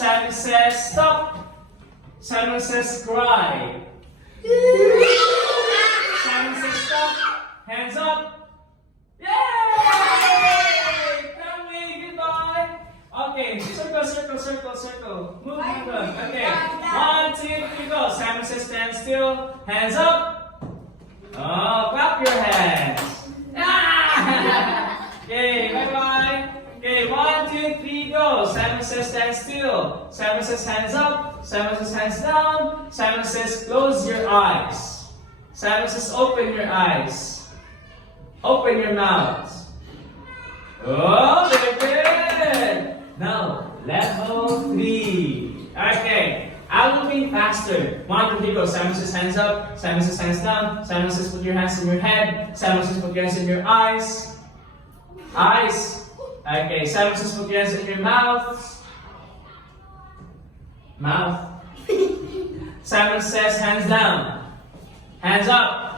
Simon says stop. Simon says cry. Simon says stop. Hands up. Yay! Family, goodbye. Okay, circle, circle, circle, circle. Move, move, move. Okay, 1, 2, 3, go. Simon says stand still. Hands up. Oh, clap your hands. Ah! Okay, bye bye. Okay, 1, 2, 3, go. Simon says stand still. Simon says hands up. Simon says hands down. Simon says close your eyes. Simon says open your eyes. Open your mouth. Oh, very good. Now, level 3. Okay, I'm moving faster. 1, 2, 3, go. Simon says hands up. Simon says hands down. Simon says put your hands in your head. Simon says put your hands in your eyes. Eyes. Okay, Simon says put your hands in your mouth. Mouth. Simon says hands down. Hands up.